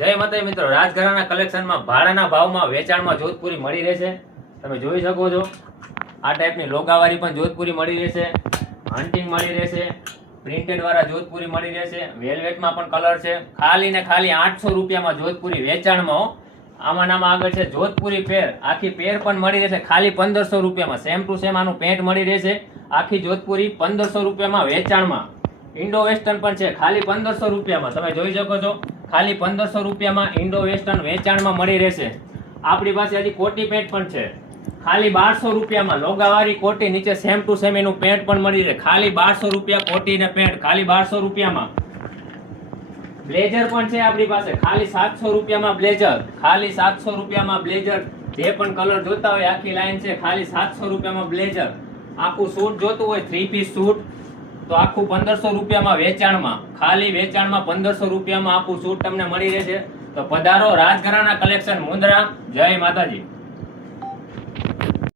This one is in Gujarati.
જય માતાજી મિત્રો, રાજઘરાના કલેક્શનમાં ભાડાના ભાવમાં વેચાણમાં જોધપુરી મળી રહેશે. તમે જોઈ શકો છો આ ટાઈપની લોગાવાળી પણ જોધપુરી મળી રહેશે, હન્ટિંગ મળી રહેશે, પ્રિન્ટેડ વાળા જોધપુરી મળી રહેશે, વેલ્વેટમાં પણ કલર છે. ખાલી ને ખાલી 800 રૂપિયામાં જોધપુરી વેચાણમાં. આમાં આગળ છે જોધપુરી પેર, આખી પેર પણ મળી રહેશે ખાલી 1500 રૂપિયામાં. સેમ ટુ સેમ આનું પેન્ટ મળી રહેશે. આખી જોધપુરી 1500 રૂપિયામાં વેચાણમાં. ઇન્ડો વેસ્ટર્ન પણ છે ખાલી 1500 રૂપિયામાં. તમે જોઈ શકો છો ખાલી 1500 રૂપિયામાં ઇન્ડો વેસ્ટર્ન વેચાણમાં મળી રહેશે. આપણી પાસે હજી કોટી પેન્ટ પણ છે ખાલી 1200 રૂપિયામાં. લોગાવાળી કોટી, નીચે સેમ ટુ સેમ એનું પેન્ટ પણ મળી રહે. ખાલી 1200 રૂપિયા કોટી ને પેન્ટ, ખાલી 1200 રૂપિયામાં. બ્લેઝર પણ છે આપણી પાસે ખાલી 700 રૂપિયામાં. બ્લેઝર ખાલી 700 રૂપિયામાં. બ્લેઝર જે પણ કલર જોતા હોય આખી લાઈન છે ખાલી 700 રૂપિયામાં. બ્લેઝર આખું સૂટ જોતું હોય 3 પીસ સૂટ તો આખું 1500 રૂપિયામાં વેચાણમાં. ખાલી વેચાણમાં 1500 રૂપિયામાં આખું સૂટ તમને મળી રહેશે. તો પધારો રાજઘરાના કલેક્શન મુંદ્રા. જય માતાજી.